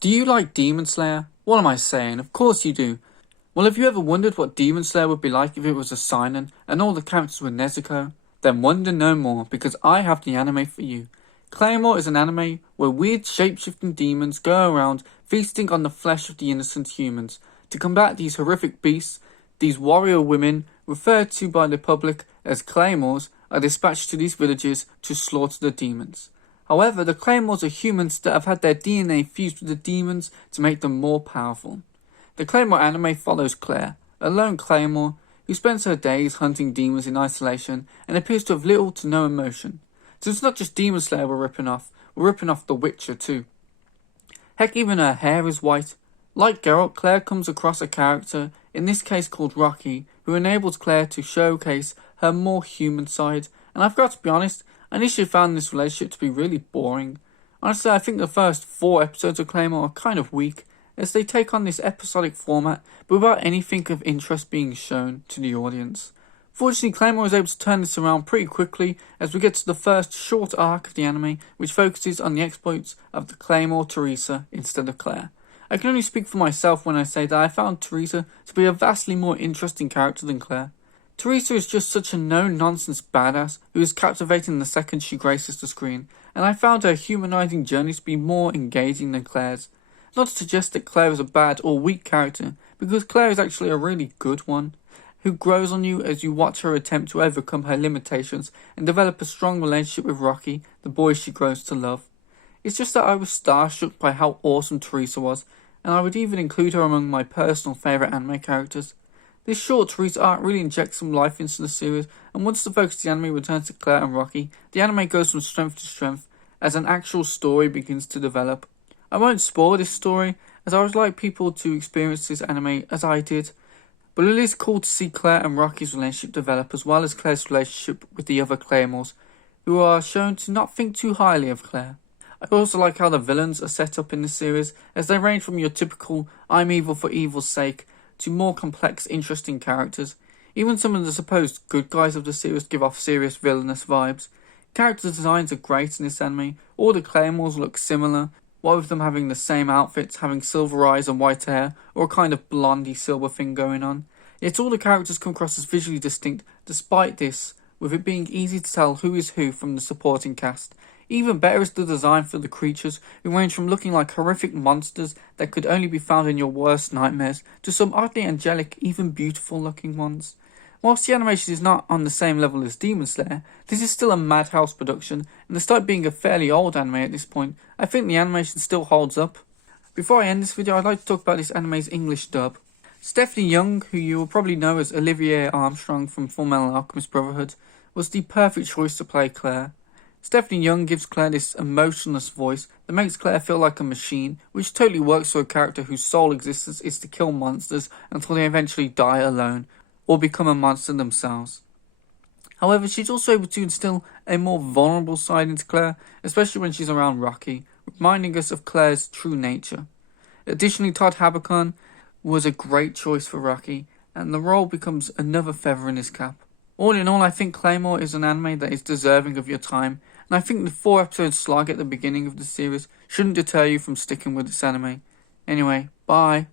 Do you like Demon Slayer? What am I saying? Of course you do. Well, have you ever wondered what Demon Slayer would be like if it was a seinen and all the characters were Nezuko? Then wonder no more, because I have the anime for you. Claymore is an anime where weird shape-shifting demons go around feasting on the flesh of the innocent humans. To combat these horrific beasts, these warrior women, referred to by the public as Claymores, are dispatched to these villages to slaughter the demons. However, the Claymores are humans that have had their DNA fused with the demons to make them more powerful. The Claymore anime follows Claire, a lone Claymore who spends her days hunting demons in isolation and appears to have little to no emotion. So it's not just Demon Slayer we're ripping off The Witcher too. Heck, even her hair is white. Like Geralt, Claire comes across a character, in this case called Rocky, who enables Claire to showcase her more human side, and I've got to be honest, I initially found this relationship to be really boring. Honestly, I think the first 4 episodes of Claymore are kind of weak, as they take on this episodic format, but without anything of interest being shown to the audience. Fortunately, Claymore is able to turn this around pretty quickly as we get to the first short arc of the anime, which focuses on the exploits of the Claymore Teresa instead of Claire. I can only speak for myself when I say that I found Teresa to be a vastly more interesting character than Claire. Teresa is just such a no-nonsense badass who is captivating the second she graces the screen, and I found her humanizing journey to be more engaging than Claire's. Not to suggest that Claire is a bad or weak character, because Claire is actually a really good one, who grows on you as you watch her attempt to overcome her limitations and develop a strong relationship with Rocky, the boy she grows to love. It's just that I was starstruck by how awesome Teresa was, and I would even include her among my personal favourite anime characters. This short Teresa arc really injects some life into the series, and once the focus of the anime returns to Claire and Rocky, the anime goes from strength to strength as an actual story begins to develop. I won't spoil this story, as I would like people to experience this anime as I did, but it is cool to see Claire and Rocky's relationship develop, as well as Claire's relationship with the other Claymores, who are shown to not think too highly of Claire. I also like how the villains are set up in this series, as they range from your typical I'm evil for evil's sake to more complex, interesting characters. Even some of the supposed good guys of the series give off serious villainous vibes. Character designs are great in this anime. All the Claymores look similar, what with them having the same outfits, having silver eyes and white hair, or a kind of blondie silver thing going on. Yet all the characters come across as visually distinct, despite this, with it being easy to tell who is who from the supporting cast. Even better is the design for the creatures, who range from looking like horrific monsters that could only be found in your worst nightmares, to some oddly angelic, even beautiful looking ones. Whilst the animation is not on the same level as Demon Slayer, this is still a Madhouse production, and despite being a fairly old anime at this point, I think the animation still holds up. Before I end this video, I'd like to talk about this anime's English dub. Stephanie Young, who you will probably know as Olivier Armstrong from Fullmetal Alchemist Brotherhood, was the perfect choice to play Claire. Stephanie Young gives Claire this emotionless voice that makes Claire feel like a machine, which totally works for a character whose sole existence is to kill monsters until they eventually die alone, or become a monster themselves. However, she's also able to instill a more vulnerable side into Claire, especially when she's around Rocky, reminding us of Claire's true nature. Additionally, Todd Haberkorn was a great choice for Rocky, and the role becomes another feather in his cap. All in all, I think Claymore is an anime that is deserving of your time, and I think the 4-episode slog at the beginning of the series shouldn't deter you from sticking with this anime. Anyway, bye.